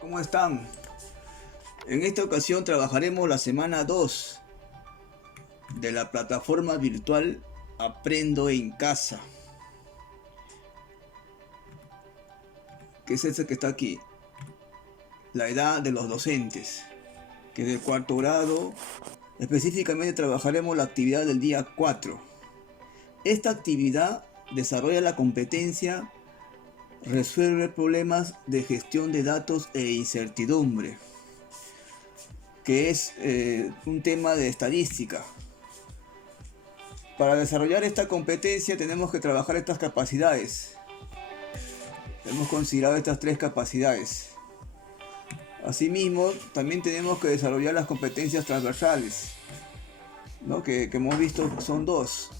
¿Cómo están? En esta ocasión trabajaremos la semana 2 de la plataforma virtual Aprendo en Casa, que es ese que está aquí, la edad de los docentes, que es del cuarto grado. Específicamente trabajaremos la actividad del día 4. Esta actividad desarrolla la competencia resuelve problemas de gestión de datos e incertidumbre, que es un tema de estadística. Para desarrollar esta competencia tenemos que trabajar estas capacidades. Hemos considerado estas tres capacidades. Asimismo, también tenemos que desarrollar las competencias transversales, ¿no? que hemos visto son dos.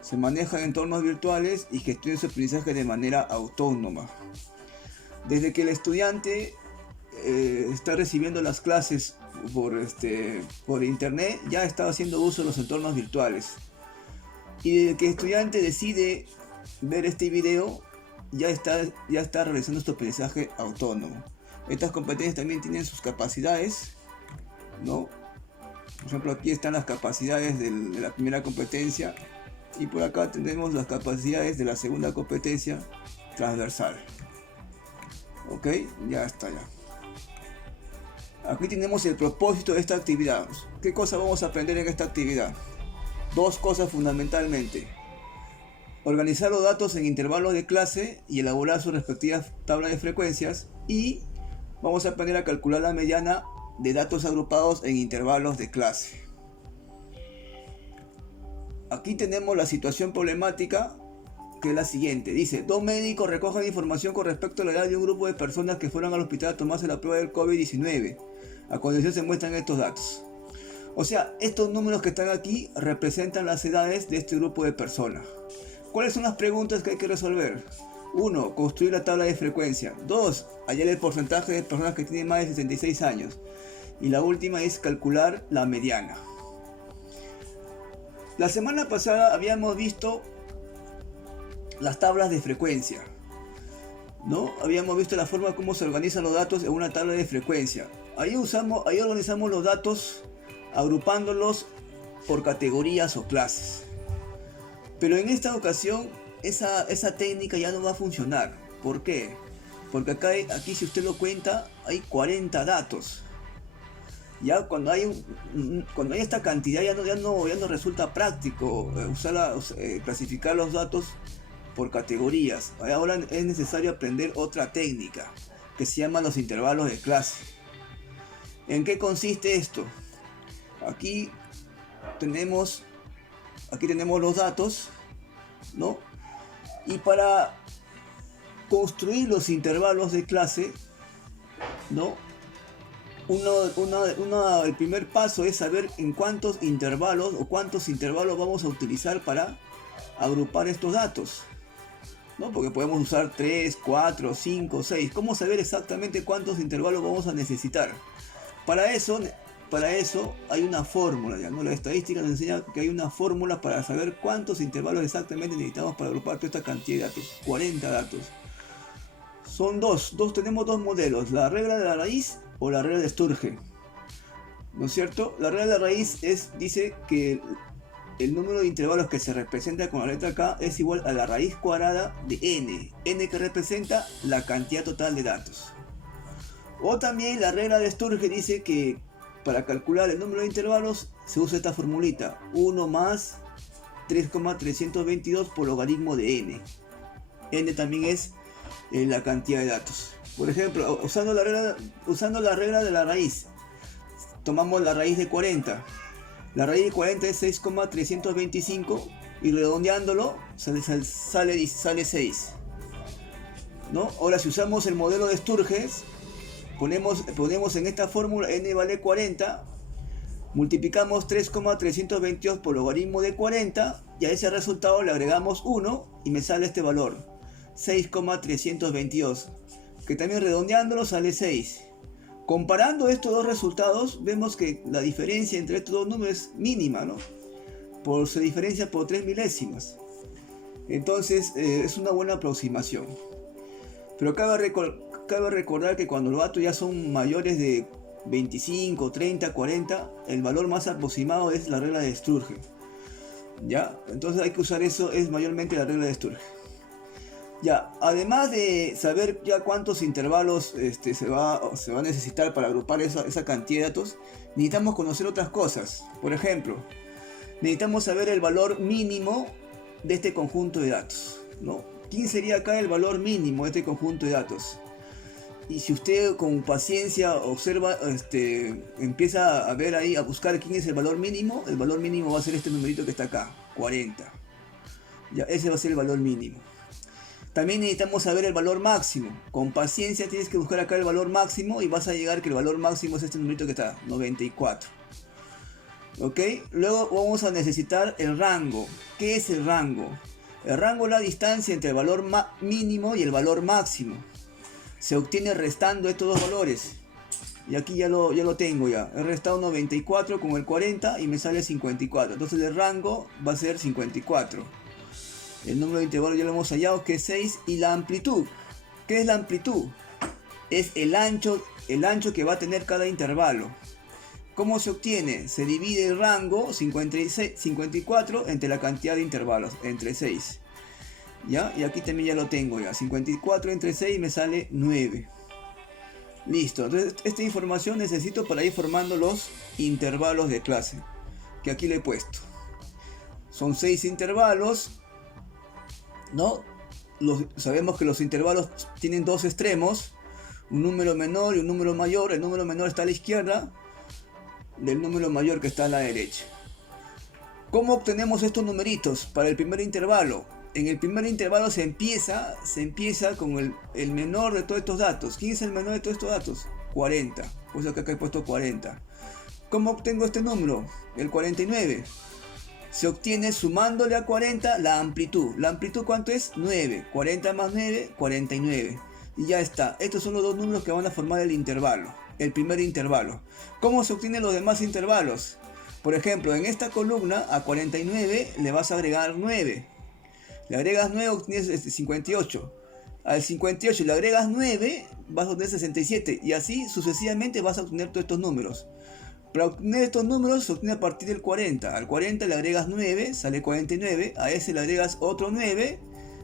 Se manejan entornos virtuales y gestiona su aprendizaje de manera autónoma. Desde que el estudiante está recibiendo las clases por internet, ya está haciendo uso de los entornos virtuales. Y desde que el estudiante decide ver este video, ya está realizando su aprendizaje autónomo. Estas competencias también tienen sus capacidades, ¿no? Por ejemplo, aquí están las capacidades de la primera competencia. Y por acá tenemos las capacidades de la segunda competencia transversal. Ok, ya está ya. Aquí tenemos el propósito de esta actividad. ¿Qué cosa vamos a aprender en esta actividad? Dos cosas fundamentalmente. Organizar los datos en intervalos de clase y elaborar sus respectivas tablas de frecuencias. Y vamos a aprender a calcular la mediana de datos agrupados en intervalos de clase. Aquí tenemos la situación problemática, que es la siguiente. Dice, dos médicos recogen información con respecto a la edad de un grupo de personas que fueron al hospital a tomarse la prueba del COVID-19. A continuación se muestran estos datos. O sea, estos números que están aquí representan las edades de este grupo de personas. ¿Cuáles son las preguntas que hay que resolver? 1. Construir la tabla de frecuencia. 2. Hallar el porcentaje de personas que tienen más de 66 años. Y la última es calcular la mediana. La semana pasada habíamos visto las tablas de frecuencia, ¿no? Habíamos visto la forma como se organizan los datos en una tabla de frecuencia. Ahí organizamos los datos agrupándolos por categorías o clases. Pero en esta ocasión esa técnica ya no va a funcionar. ¿Por qué? Porque aquí si usted lo cuenta hay 40 datos. Ya cuando hay esta cantidad ya no resulta práctico clasificar los datos por categorías. Ahora es necesario aprender otra técnica que se llama los intervalos de clase. ¿En qué consiste esto? Aquí tenemos los datos, ¿no? Y para construir los intervalos de clase, ¿no? El primer paso es saber en cuántos intervalos vamos a utilizar para agrupar estos datos, ¿no? Porque podemos usar 3, 4, 5, 6. ¿Cómo saber exactamente cuántos intervalos vamos a necesitar? Para eso hay una fórmula, ¿ya? ¿No? La estadística nos enseña que hay una fórmula para saber cuántos intervalos exactamente necesitamos para agrupar toda esta cantidad de datos, 40 datos. Tenemos dos modelos, la regla de la raíz o la regla de Sturge, ¿no es cierto? La regla de la raíz dice que el número de intervalos que se representa con la letra K es igual a la raíz cuadrada de n que representa la cantidad total de datos. O también la regla de Sturge dice que para calcular el número de intervalos se usa esta formulita, 1 más 3,322 por logaritmo de n. N también es la cantidad de datos. Por ejemplo, usando la regla de la raíz, tomamos la raíz de 40. La raíz de 40 es 6,325 y redondeándolo sale 6, ¿no? Ahora, si usamos el modelo de Sturges, ponemos en esta fórmula n vale 40, multiplicamos 3,322 por logaritmo de 40 y a ese resultado le agregamos 1 y me sale este valor, 6,322, que también redondeándolo sale 6. Comparando estos dos resultados, vemos que la diferencia entre estos dos números es mínima, ¿no? Se diferencia por 3 milésimas. Entonces es una buena aproximación. Pero cabe recordar que cuando los datos ya son mayores de 25, 30, 40, el valor más aproximado es la regla de Sturge. ¿Ya? Entonces hay que usar eso, es mayormente la regla de Sturge. Ya, además de saber ya cuántos intervalos se va a necesitar para agrupar esa cantidad de datos, necesitamos conocer otras cosas. Por ejemplo, necesitamos saber el valor mínimo de este conjunto de datos, ¿no? ¿Quién sería acá el valor mínimo de este conjunto de datos? Y si usted con paciencia observa, empieza a ver ahí, a buscar quién es el valor mínimo va a ser este numerito que está acá, 40. Ya, ese va a ser el valor mínimo. También necesitamos saber el valor máximo. Con paciencia tienes que buscar acá el valor máximo y vas a llegar que el valor máximo es este numerito que está, 94. ¿Ok? Luego vamos a necesitar el rango. ¿Qué es el rango? El rango es la distancia entre el valor mínimo y el valor máximo. Se obtiene restando estos dos valores. Y aquí ya lo tengo ya. He restado 94 con el 40 y me sale 54. Entonces el rango va a ser 54. El número de intervalos ya lo hemos hallado, que es 6. Y la amplitud. ¿Qué es la amplitud? Es el ancho que va a tener cada intervalo. ¿Cómo se obtiene? Se divide el rango 54 entre la cantidad de intervalos, entre 6. ¿Ya? Y aquí también ya lo tengo ya. 54 entre 6 me sale 9. Listo. Entonces esta información necesito para ir formando los intervalos de clase, que aquí le he puesto. Son 6 intervalos, ¿no? Sabemos que los intervalos tienen dos extremos, un número menor y un número mayor. El número menor está a la izquierda del número mayor que está a la derecha. ¿Cómo obtenemos estos numeritos para el primer intervalo? En el primer intervalo se empieza con el menor de todos estos datos. ¿Quién es el menor de todos estos datos? 40. Por eso acá he puesto 40. ¿Cómo obtengo este número? El 49. Se obtiene sumándole a 40 la amplitud. ¿La amplitud cuánto es? 9. 40 más 9, 49. Y ya está. Estos son los dos números que van a formar el intervalo. El primer intervalo. ¿Cómo se obtienen los demás intervalos? Por ejemplo, en esta columna a 49 le vas a agregar 9. Le agregas 9, obtienes 58. Al 58 le agregas 9, vas a obtener 67. Y así sucesivamente vas a obtener todos estos números. Para obtener estos números se obtiene a partir del 40. Al 40 le agregas 9, sale 49. A ese le agregas otro 9,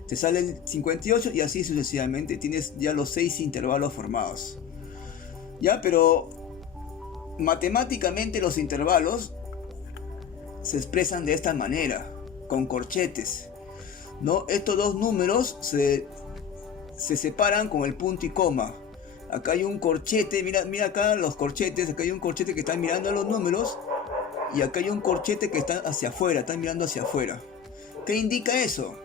te sale el 58. Y así sucesivamente tienes ya los 6 intervalos formados. Ya, pero matemáticamente los intervalos se expresan de esta manera, con corchetes, ¿no? Estos dos números se separan con el punto y coma. Acá hay un corchete, mira acá los corchetes. Acá hay un corchete que está mirando a los números y acá hay un corchete que está hacia afuera, está mirando hacia afuera. ¿Qué indica eso?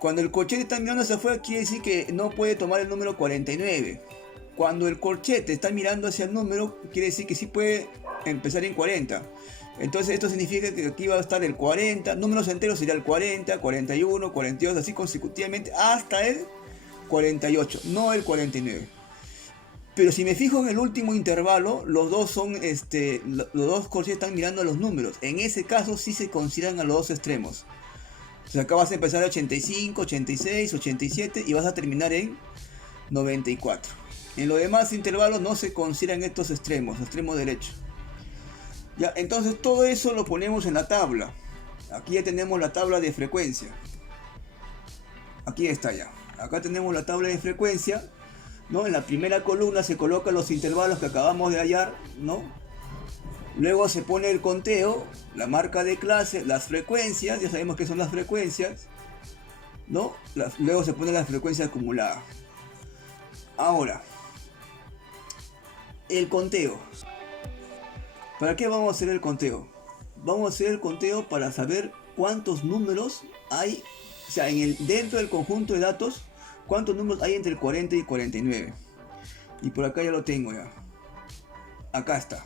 Cuando el corchete está mirando hacia afuera quiere decir que no puede tomar el número 49. Cuando el corchete está mirando hacia el número quiere decir que sí puede empezar en 40. Entonces esto significa que aquí va a estar el 40, números enteros sería el 40, 41, 42, así consecutivamente hasta el 48, no el 49. Pero si me fijo en el último intervalo, los dos corchetes están mirando a los números. En ese caso sí se consideran a los dos extremos. O sea, acá vas a empezar a 85, 86, 87 y vas a terminar en 94. En los demás intervalos no se consideran estos extremos, extremo derecho. Ya, entonces todo eso lo ponemos en la tabla. Aquí ya tenemos la tabla de frecuencia. Aquí está ya. Acá tenemos la tabla de frecuencia, ¿no? En la primera columna se colocan los intervalos que acabamos de hallar, ¿no? Luego se pone el conteo, la marca de clase, las frecuencias, ya sabemos qué son las frecuencias, ¿no? Luego se pone la frecuencia acumulada. Ahora, el conteo. ¿Para qué vamos a hacer el conteo? Vamos a hacer el conteo para saber cuántos números hay, o sea, dentro del conjunto de datos, cuántos números hay entre el 40 y 49. Y por acá ya lo tengo ya. Acá está.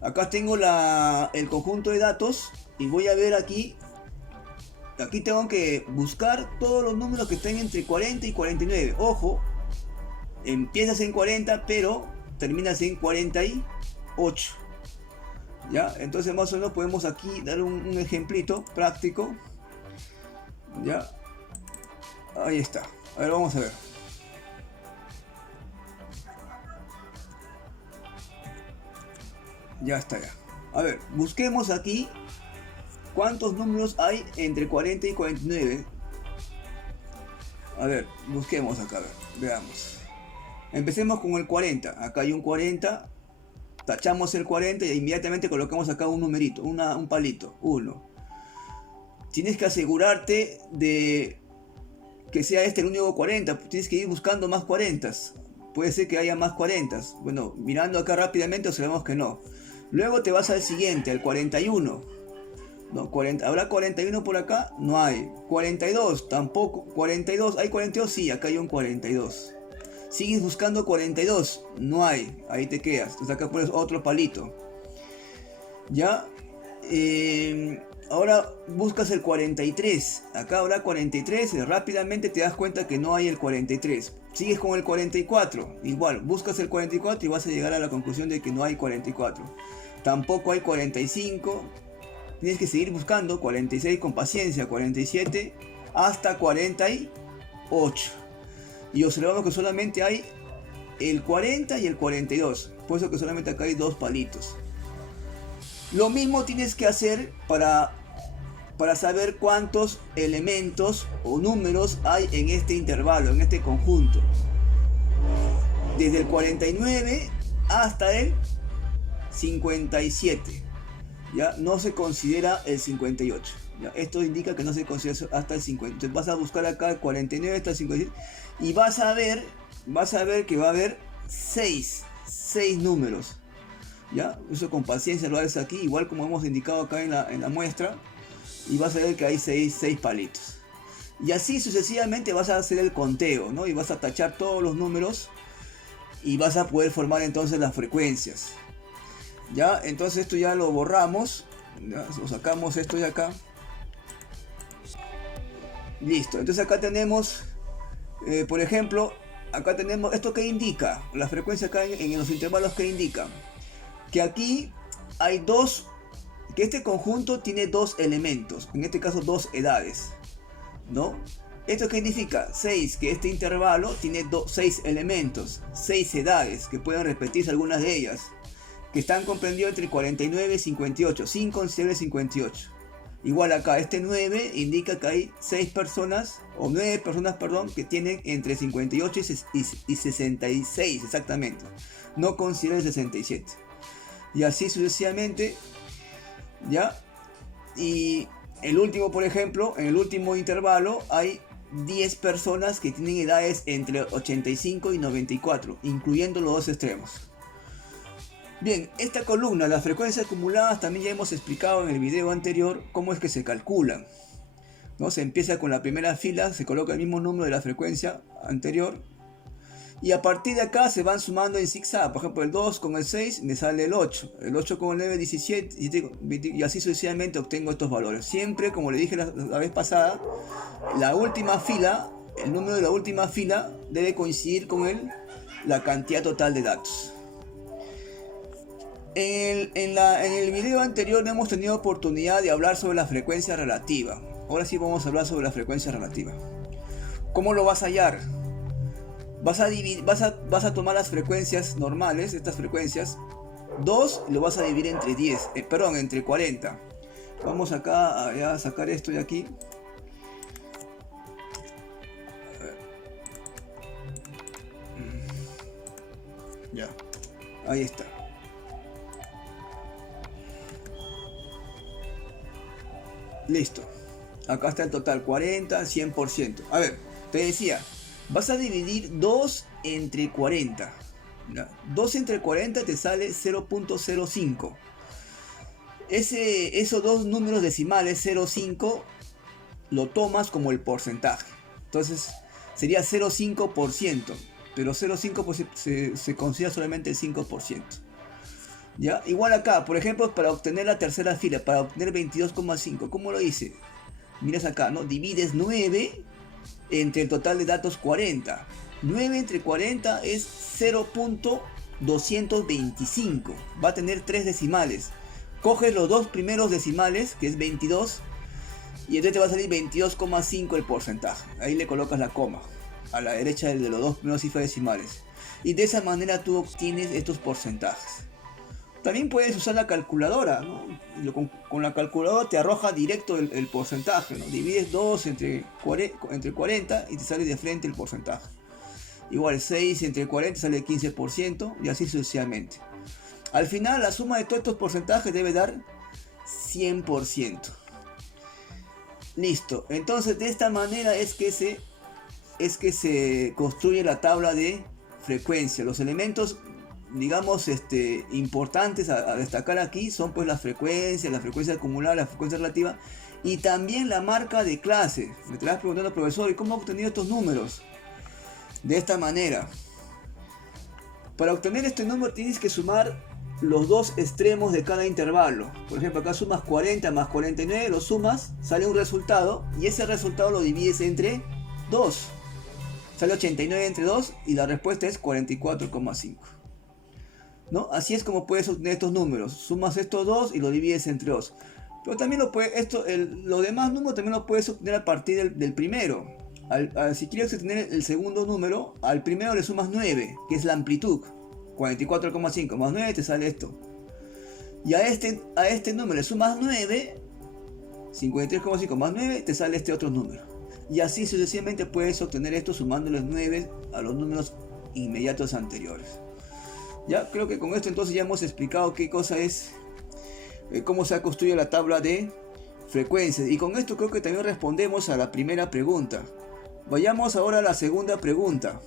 Acá tengo el conjunto de datos y voy a ver aquí. Aquí tengo que buscar todos los números que estén entre 40 y 49. Ojo, empiezas en 40 pero terminas en 48. ¿Ya? Entonces más o menos podemos aquí dar un ejemplito práctico. ¿Ya? Ahí está. A ver, vamos a ver. Ya está ya. A ver, busquemos aquí cuántos números hay entre 40 y 49. A ver, busquemos acá, a ver, veamos. Empecemos con el 40. Acá hay un 40. Tachamos el 40 y inmediatamente colocamos acá un numerito, un palito, 1. Tienes que asegurarte de que sea este el único 40. Tienes que ir buscando más 40. Puede ser que haya más 40. Bueno, mirando acá rápidamente observamos que no. Luego te vas al siguiente, al 41. No, 40, ¿habrá 41 por acá? No hay. 42, tampoco. 42, ¿hay 42? Sí, acá hay un 42. Sigues buscando 42, no hay, ahí te quedas. Entonces acá pones otro palito. Ya. Ahora buscas el 43. Acá habrá 43 y rápidamente te das cuenta que no hay el 43. Sigues con el 44. Igual, buscas el 44 y vas a llegar a la conclusión de que no hay 44. Tampoco hay 45. Tienes que seguir buscando 46 con paciencia, 47 hasta 48. Y observamos que solamente hay el 40 y el 42. Por eso que solamente acá hay dos palitos. Lo mismo tienes que hacer para saber cuántos elementos o números hay en este intervalo, en este conjunto. Desde el 49 hasta el 57. ¿Ya? No se considera el 58. ¿Ya? Esto indica que no se considera hasta el 50. Entonces vas a buscar acá el 49 hasta el 57 y vas a ver que va a haber 6 números. ¿Ya? Eso con paciencia lo haces aquí, igual como hemos indicado acá en la muestra, y vas a ver que hay 6 palitos. Y así sucesivamente vas a hacer el conteo, ¿no? Y vas a tachar todos los números y vas a poder formar entonces las frecuencias. Ya, entonces esto ya lo borramos, ya, lo sacamos esto de acá. Listo, entonces acá tenemos, por ejemplo, acá tenemos esto que indica, la frecuencia acá en los intervalos que indica. Que aquí hay que este conjunto tiene dos elementos, en este caso dos edades, ¿no? ¿Esto qué significa? 6, que este intervalo tiene 6 elementos, 6 edades, que pueden repetirse algunas de ellas, que están comprendidos entre 49 y 58, sin considerar el 58. Igual acá, este 9 indica que hay 6 personas, o 9 personas, perdón, que tienen entre 58 y 66, exactamente. No considera el 67. Y así sucesivamente, ¿ya? Y el último, por ejemplo, en el último intervalo hay 10 personas que tienen edades entre 85 y 94, incluyendo los dos extremos. Bien, esta columna, las frecuencias acumuladas, también ya hemos explicado en el video anterior cómo es que se calculan, ¿no? Se empieza con la primera fila, se coloca el mismo número de la frecuencia anterior, y a partir de acá se van sumando en zigzag. Por ejemplo, el 2 con el 6 me sale el 8, el 8 con el 9, 17, y así sucesivamente obtengo estos valores. Siempre, como le dije la vez pasada, la última fila, el número de la última fila debe coincidir con la cantidad total de datos. En el video anterior no hemos tenido oportunidad de hablar sobre la frecuencia relativa. Ahora sí vamos a hablar sobre la frecuencia relativa. ¿Cómo lo vas a hallar? Vas a tomar las frecuencias normales, estas frecuencias, 2 lo vas a dividir entre 10, entre 40. Vamos acá a sacar esto de aquí. Ya, ahí está. Listo. Acá está el total, 40, 100%. A ver, te decía, vas a dividir 2 entre 40. ¿Ya? 2 entre 40 te sale 0.05. Esos dos números decimales, 0.5, lo tomas como el porcentaje. Entonces sería 0.5%. Pero 0.5% se considera solamente el 5%. ¿Ya? Igual acá, por ejemplo, para obtener la tercera fila, para obtener 22,5, ¿cómo lo hice? Miras acá, ¿no? Divides 9 entre el total de datos 40. 9 entre 40 es 0.225. Va a tener 3 decimales. Coges los dos primeros decimales, que es 22, y entonces te va a salir 22,5 el porcentaje. Ahí le colocas la coma a la derecha de los dos primeros cifras decimales. Y de esa manera tú obtienes estos porcentajes. También puedes usar la calculadora, ¿no? Con la calculadora te arroja directo el porcentaje, ¿no? Divides 2 entre 40 y te sale de frente el porcentaje. Igual 6 entre 40 sale 15% y así sucesivamente. Al final la suma de todos estos porcentajes debe dar 100%. Listo. Entonces de esta manera es que se construye la tabla de frecuencia. Los elementos, digamos, importantes a destacar aquí son pues la frecuencia acumulada, la frecuencia relativa y también la marca de clase. Me estarás preguntando, profesor, ¿y cómo he obtenido estos números? De esta manera. Para obtener este número tienes que sumar los dos extremos de cada intervalo. Por ejemplo, acá sumas 40 más 49, lo sumas, sale un resultado y ese resultado lo divides entre 2. Sale 89 entre 2 y la respuesta es 44,5. ¿No? Así es como puedes obtener estos números. Sumas estos dos y lo divides entre 2. Pero también los demás números también lo puedes obtener a partir del primero. Si quieres obtener el segundo número, al primero le sumas 9, que es la amplitud. 44,5 más 9 te sale esto. Y a este número le sumas 9, 53,5 más 9 te sale este otro número. Y así sucesivamente puedes obtener esto sumándoles 9 a los números inmediatos anteriores. Ya creo que con esto entonces ya hemos explicado qué cosa es, cómo se ha construido la tabla de frecuencias. Y con esto creo que también respondemos a la primera pregunta. Vayamos ahora a la segunda pregunta.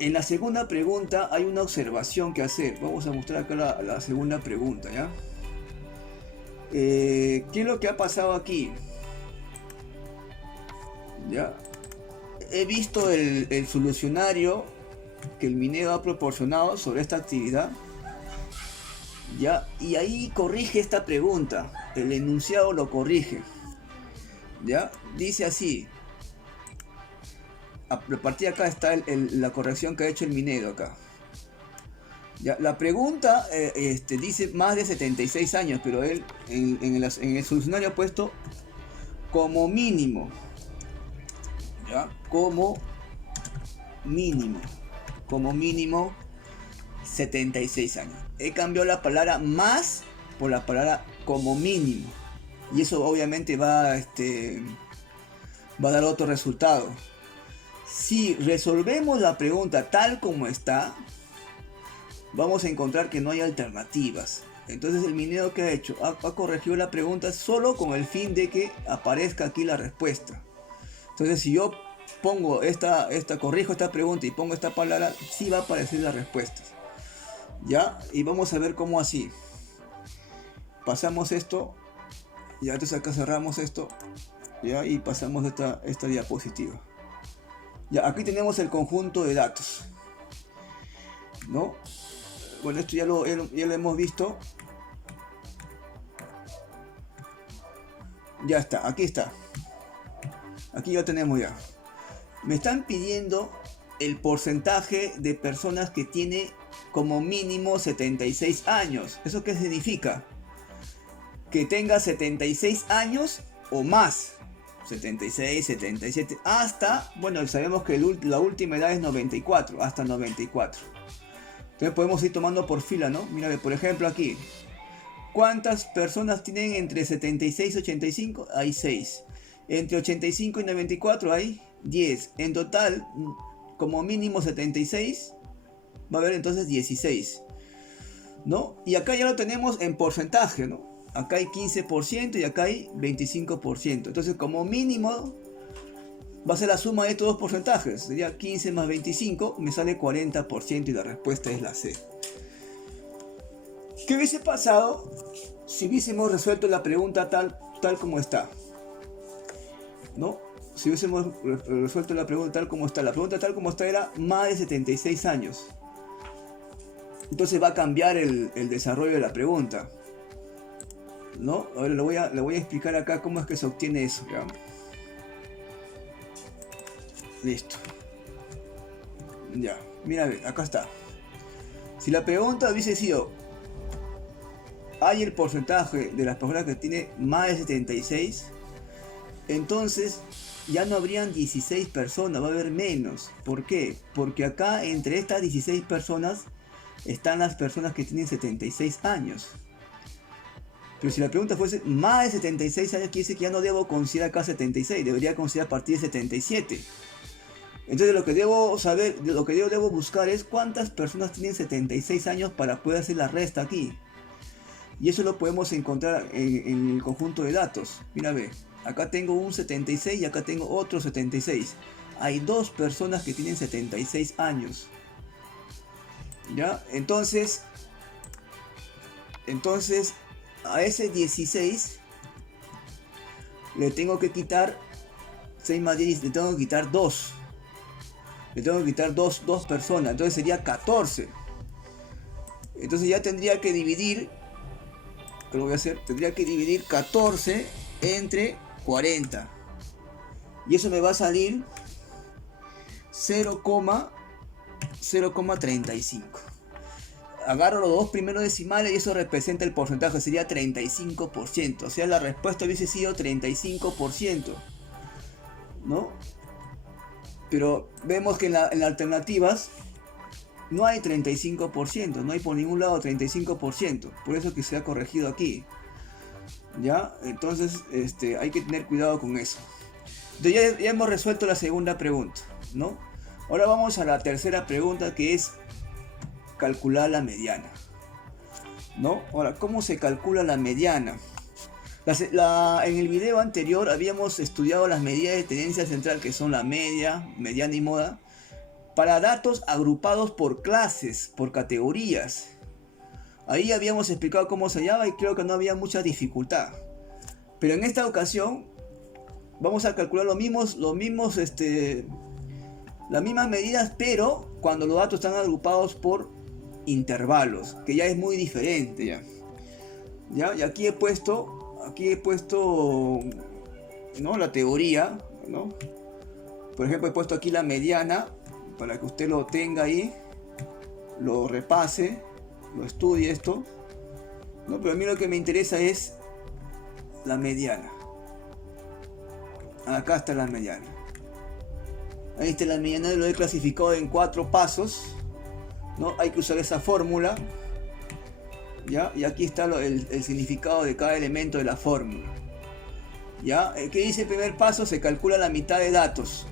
En la segunda pregunta hay una observación que hacer. Vamos a mostrar acá la segunda pregunta, ¿ya? ¿Qué es lo que ha pasado aquí? ¿Ya? He visto el solucionario que el Minedo ha proporcionado sobre esta actividad, ¿ya? Y ahí corrige esta pregunta. El enunciado lo corrige, ¿ya? Dice así. A partir de acá está la corrección que ha hecho el Minedo acá. Ya, la pregunta dice más de 76 años, pero él en el solucionario ha puesto como mínimo. ¿Ya? Como mínimo 76 años. He cambiado la palabra más por la palabra como mínimo. Y eso obviamente va a dar otro resultado. Si resolvemos la pregunta tal como está, vamos a encontrar que no hay alternativas. Entonces el Minedo, ¿qué ha hecho? Ha corregido la pregunta solo con el fin de que aparezca aquí la respuesta. Entonces si yo pongo corrijo esta pregunta y pongo esta palabra, sí va a aparecer la respuesta. ¿Ya? Y vamos a ver cómo así. Pasamos esto. Ya, entonces acá cerramos esto. ¿Ya? Y pasamos esta diapositiva. Ya, aquí tenemos el conjunto de datos, ¿no? Bueno, esto ya lo hemos visto. Ya está, aquí está. Aquí ya tenemos ya. Me están pidiendo el porcentaje de personas que tiene como mínimo 76 años. ¿Eso qué significa? Que tenga 76 años o más. 76, 77, hasta, bueno, sabemos que la última edad es 94, hasta 94. Entonces podemos ir tomando por fila, ¿no? Mira, por ejemplo aquí. ¿Cuántas personas tienen entre 76 y 85? Hay 6. Entre 85 y 94 hay 10. En total, como mínimo 76, va a haber entonces 16. ¿No? Y acá ya lo tenemos en porcentaje, ¿no? Acá hay 15% y acá hay 25%. Entonces como mínimo va a ser la suma de estos dos porcentajes. Sería 15 más 25, me sale 40% y la respuesta es la C. ¿Qué hubiese pasado si hubiésemos resuelto la pregunta tal como está? ¿No? Si hubiésemos resuelto la pregunta tal como está. La pregunta tal como está era más de 76 años. Entonces va a cambiar el desarrollo de la pregunta, ¿no? Ahora le voy a explicar acá cómo es que se obtiene eso, ¿ya? Listo. Ya, mira, acá está. Si la pregunta hubiese sido, ¿hay el porcentaje de las personas que tiene más de 76? Entonces ya no habrían 16 personas, va a haber menos. ¿Por qué? Porque acá entre estas 16 personas están las personas que tienen 76 años. Pero si la pregunta fuese más de 76 años, quiere decir que ya no debo considerar acá 76, debería considerar a partir de 77. Entonces lo que debo saber, lo que yo debo buscar es cuántas personas tienen 76 años para poder hacer la resta aquí. Y eso lo podemos encontrar en el conjunto de datos. Mira, ve, acá tengo un 76 y acá tengo otro 76. Hay dos personas que tienen 76 años. ¿Ya? Entonces a ese 16 le tengo que quitar 6 más 10, le tengo que quitar 2. Le tengo que quitar dos personas, entonces sería 14. Entonces ya tendría que dividir, ¿qué lo voy a hacer? Tendría que dividir 14 entre 40. Y eso me va a salir 0,35. Agarro los dos primeros decimales y eso representa el porcentaje, sería 35%. O sea, la respuesta hubiese sido 35%, ¿no? Pero vemos que en las alternativas no hay 35%, no hay por ningún lado 35%. Por eso que se ha corregido aquí. ¿Ya? Entonces hay que tener cuidado con eso. Entonces ya hemos resuelto la segunda pregunta, ¿no? Ahora vamos a la tercera pregunta, que es calcular la mediana, ¿no? Ahora, ¿cómo se calcula la mediana? En el video anterior habíamos estudiado las medidas de tendencia central, que son la media, mediana y moda, para datos agrupados por clases, por categorías. Ahí habíamos explicado cómo se hallaba y creo que no había mucha dificultad. Pero en esta ocasión vamos a calcular las mismas medidas, pero cuando los datos están agrupados por intervalos, que ya es muy diferente ya. Y aquí he puesto ¿no? La teoría, ¿no? Por ejemplo, he puesto aquí la mediana para que usted lo tenga ahí, lo repase, lo estudie esto, ¿no? Pero a mí lo que me interesa es la mediana. Acá está la mediana. Ahí está la mediana, lo he clasificado en 4 pasos, ¿no? Hay que usar esa fórmula, ¿ya? Y aquí está el significado de cada elemento de la fórmula, ¿ya? ¿Qué dice el primer paso? Se calcula la mitad de datos.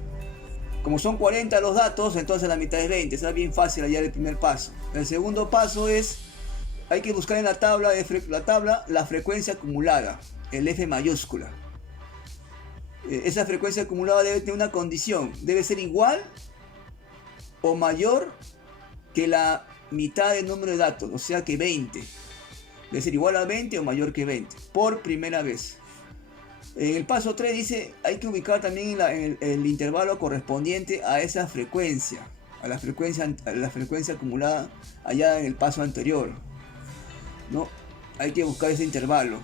Como son 40 los datos, entonces la mitad es 20. Está bien fácil hallar el primer paso. El segundo paso es, hay que buscar en la tabla la frecuencia acumulada, el F mayúscula. Esa frecuencia acumulada debe tener una condición, debe ser igual o mayor que la mitad del número de datos, o sea que 20. Debe ser igual a 20 o mayor que 20, por primera vez. En el paso 3 dice, hay que ubicar también el intervalo correspondiente a esa frecuencia, a la frecuencia acumulada allá en el paso anterior, ¿no? Hay que buscar ese intervalo.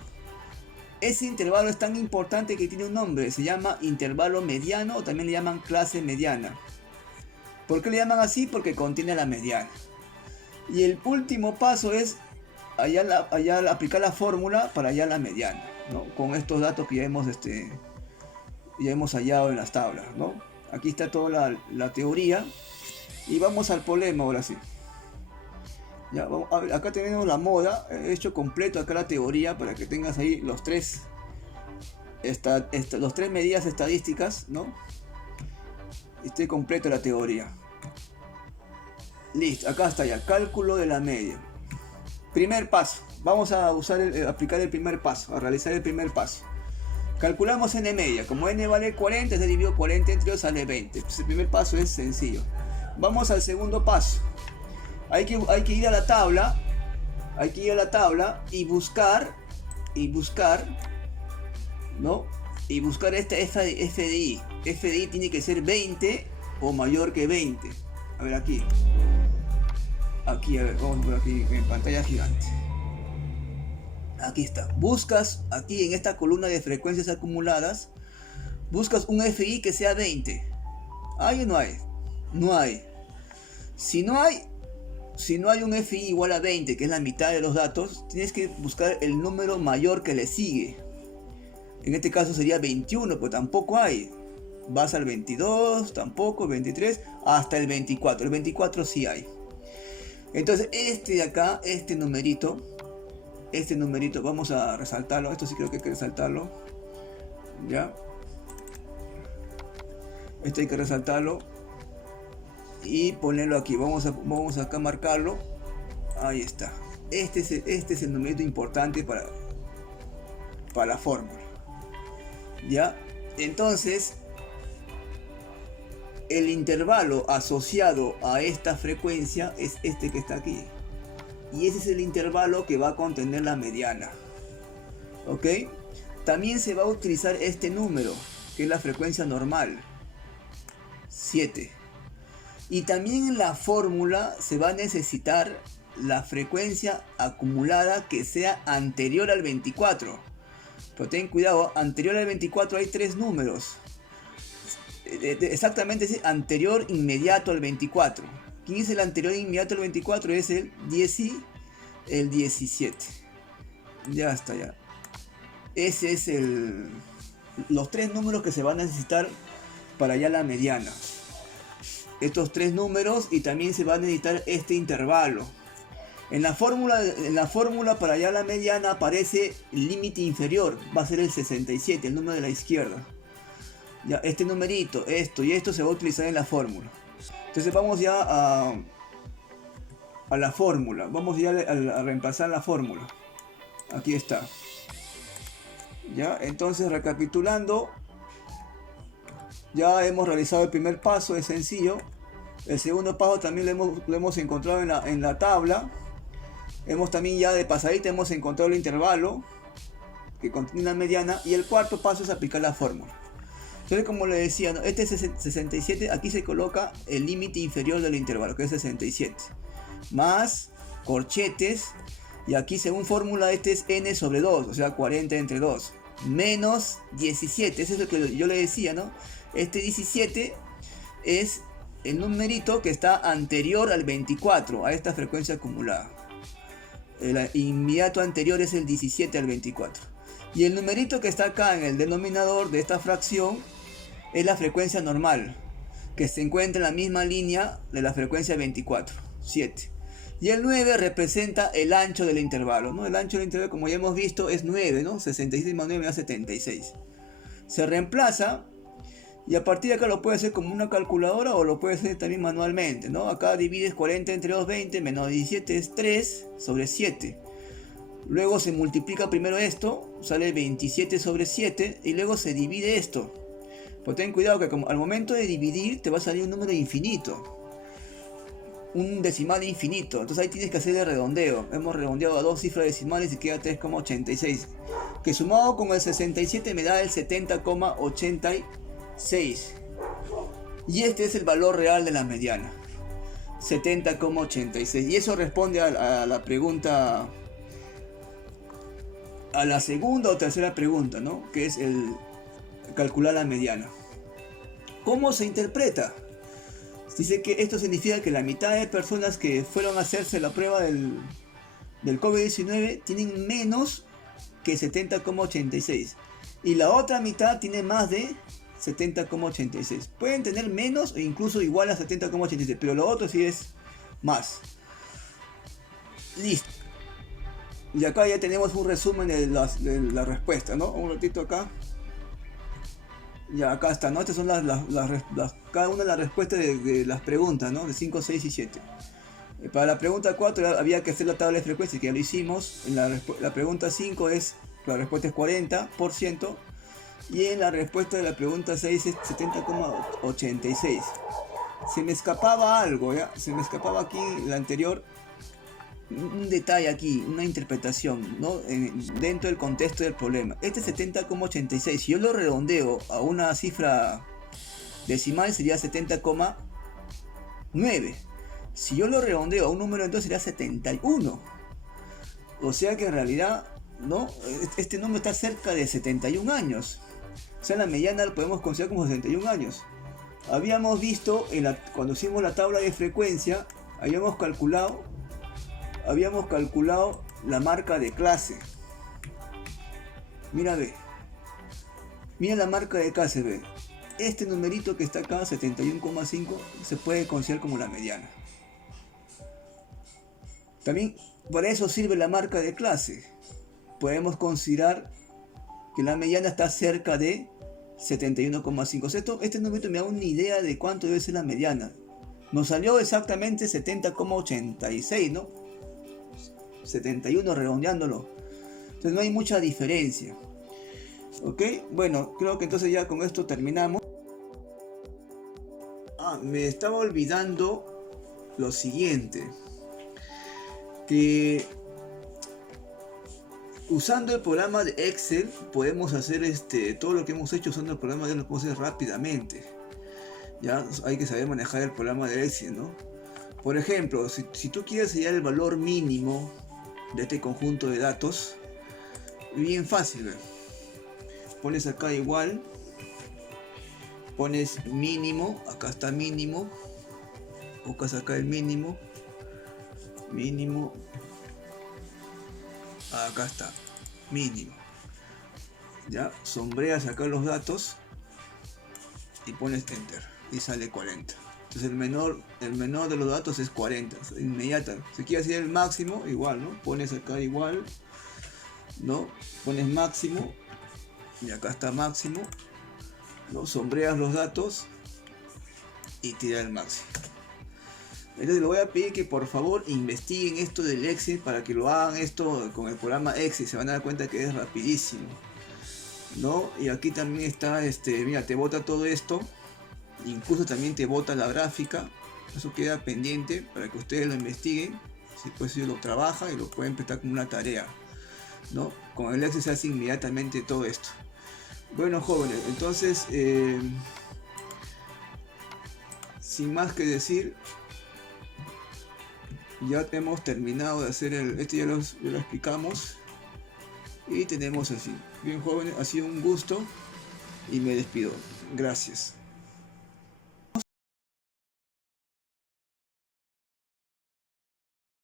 Ese intervalo es tan importante que tiene un nombre, se llama intervalo mediano o también le llaman clase mediana. ¿Por qué le llaman así? Porque contiene la mediana. Y el último paso es aplicar la fórmula para hallar la mediana, ¿no? Con estos datos que ya hemos hallado en las tablas, ¿no? Aquí está toda la teoría y vamos al problema ahora sí. Ya, a ver, acá tenemos la moda, he hecho completo acá la teoría para que tengas ahí los tres medidas estadísticas, ¿no? Esté completo la teoría. Listo, acá está ya, cálculo de la media. Primer paso, vamos a aplicar el primer paso, a realizar el primer paso. Calculamos n media, como n vale 40, se dividió 40 entre 2, sale 20. Pues el primer paso es sencillo. Vamos al segundo paso. Hay que ir a la tabla, y buscar, ¿no? Y buscar esta FDI. FDI tiene que ser 20 o mayor que 20. A ver aquí. Aquí, a ver, vamos por aquí en pantalla gigante. Aquí está. Buscas aquí en esta columna de frecuencias acumuladas, buscas un FI que sea 20. ¿Hay o no hay? No hay. Si no hay un FI igual a 20, que es la mitad de los datos, tienes que buscar el número mayor que le sigue. En este caso sería 21, pero tampoco hay. Vas al 22, tampoco, 23, hasta el 24. El 24 sí hay. Entonces este de acá, este numerito, vamos a resaltarlo. Esto sí creo que hay que resaltarlo. Ya. Esto hay que resaltarlo y ponerlo aquí. Vamos acá a marcarlo. Ahí está. Este es el numerito importante para la fórmula. Ya. Entonces, el intervalo asociado a esta frecuencia es este que está aquí. Y ese es el intervalo que va a contener la mediana. ¿Ok? También se va a utilizar este número, que es la frecuencia normal. 7. Y también en la fórmula se va a necesitar la frecuencia acumulada que sea anterior al 24. Pero ten cuidado, anterior al 24 hay 3 números. Exactamente es anterior inmediato al 24. ¿Quién es el anterior inmediato al 24? Es el 10 y el 17. Ya está, ya. Ese es los 3 números que se van a necesitar para ya la mediana. Estos 3 números, y también se va a necesitar este intervalo. En la fórmula para ya la mediana aparece el límite inferior. Va a ser el 67, el número de la izquierda. Ya, este numerito, esto y esto se va a utilizar en la fórmula. Entonces vamos ya a la fórmula. Vamos ya a reemplazar la fórmula. Aquí está. Ya, entonces recapitulando. Ya hemos realizado el primer paso, es sencillo. El segundo paso también lo hemos encontrado en la tabla. Hemos también ya de pasadita hemos encontrado el intervalo que contiene una mediana. Y el cuarto paso es aplicar la fórmula. Entonces, como le decía, ¿no? Este es 67, aquí se coloca el límite inferior del intervalo, que es 67. Más corchetes, y aquí según fórmula este es n sobre 2, o sea 40 entre 2. Menos 17, ese es lo que yo le decía, ¿no? Este 17 es el numerito que está anterior al 24, a esta frecuencia acumulada. El inmediato anterior es el 17 al 24. Y el numerito que está acá en el denominador de esta fracción es la frecuencia normal, que se encuentra en la misma línea de la frecuencia 24, 7. Y el 9 representa el ancho del intervalo, ¿no? El ancho del intervalo, como ya hemos visto, es 9, ¿no? 66 más 9 me da 76. Se reemplaza, y a partir de acá lo puedes hacer como una calculadora o lo puedes hacer también manualmente, ¿no? Acá divides 40 entre 2, 20, menos 17 es 3 sobre 7. Luego se multiplica primero esto, sale 27 sobre 7, y luego se divide esto. Pero ten cuidado que al momento de dividir te va a salir un número infinito. Un decimal infinito. Entonces ahí tienes que hacer el redondeo. Hemos redondeado a 2 cifras decimales y queda 3,86. Que sumado con el 67 me da el 70,86. Y este es el valor real de la mediana. 70,86. Y eso responde a la pregunta... a la segunda o tercera pregunta, ¿no? Que es el calcular la mediana. ¿Cómo se interpreta? Dice que esto significa que la mitad de personas que fueron a hacerse la prueba del COVID-19 tienen menos que 70,86 y la otra mitad tiene más de 70,86. Pueden tener menos o incluso igual a 70,86, pero lo otro sí es más. Listo. Y acá ya tenemos un resumen de la respuesta, ¿no? Un ratito acá. Ya, acá está, ¿no? Estas son cada una de las respuestas de las preguntas, ¿no? De 5, 6 y 7. Para la pregunta 4 había que hacer la tabla de frecuencias, que ya lo hicimos. En la pregunta 5 la respuesta es 40%. Y en la respuesta de la pregunta 6 es 70,86. Se me escapaba algo, ¿ya? Se me escapaba aquí la anterior. Un detalle aquí, una interpretación, ¿no? Dentro del contexto del problema. Este 70,86, si yo lo redondeo a una cifra decimal sería 70,9. Si yo lo redondeo a un número entonces sería 71. O sea que en realidad, ¿no? Este número está cerca de 71 años. O sea, la mediana lo podemos considerar como 71 años. Habíamos visto, cuando hicimos la tabla de frecuencia, habíamos calculado la marca de clase. Mira, ve. Mira la marca de clase, ve. Este numerito que está acá, 71,5, se puede considerar como la mediana. También para eso sirve la marca de clase. Podemos considerar que la mediana está cerca de 71,5. Este número me da una idea de cuánto debe ser la mediana. Nos salió exactamente 70,86, ¿no? 71 redondeándolo. Entonces no hay mucha diferencia. Ok, bueno, creo que entonces ya con esto terminamos. Me estaba olvidando lo siguiente. Que usando el programa de Excel podemos hacer todo lo que hemos hecho usando el programa de Excel, lo podemos hacer rápidamente. Ya hay que saber manejar el programa de Excel, ¿no? Por ejemplo, si tú quieres hallar el valor mínimo de este conjunto de datos, bien fácil, ¿ve? Pones acá igual, pones mínimo, acá está mínimo, buscas acá el mínimo, acá está mínimo, ya sombreas acá los datos y pones enter y sale 40. Entonces el menor de los datos es 40, o sea, inmediata. Si quieres hacer el máximo, igual, ¿no? Pones acá igual, ¿no? Pones máximo y acá está máximo, ¿no? Sombreas los datos y tira el máximo. Entonces le voy a pedir que por favor investiguen esto del Excel para que lo hagan esto con el programa Excel. Se van a dar cuenta que es rapidísimo, ¿no? Y aquí también está, mira, te bota todo esto. Incluso también te bota la gráfica. Eso queda pendiente para que ustedes lo investiguen. Si pues ellos lo trabajan y lo pueden prestar como una tarea, ¿no? Con el Excel se hace inmediatamente todo esto. Bueno, jóvenes, entonces sin más que decir, ya hemos terminado de hacer ya lo explicamos y tenemos así. Bien, jóvenes, ha sido un gusto y me despido. Gracias.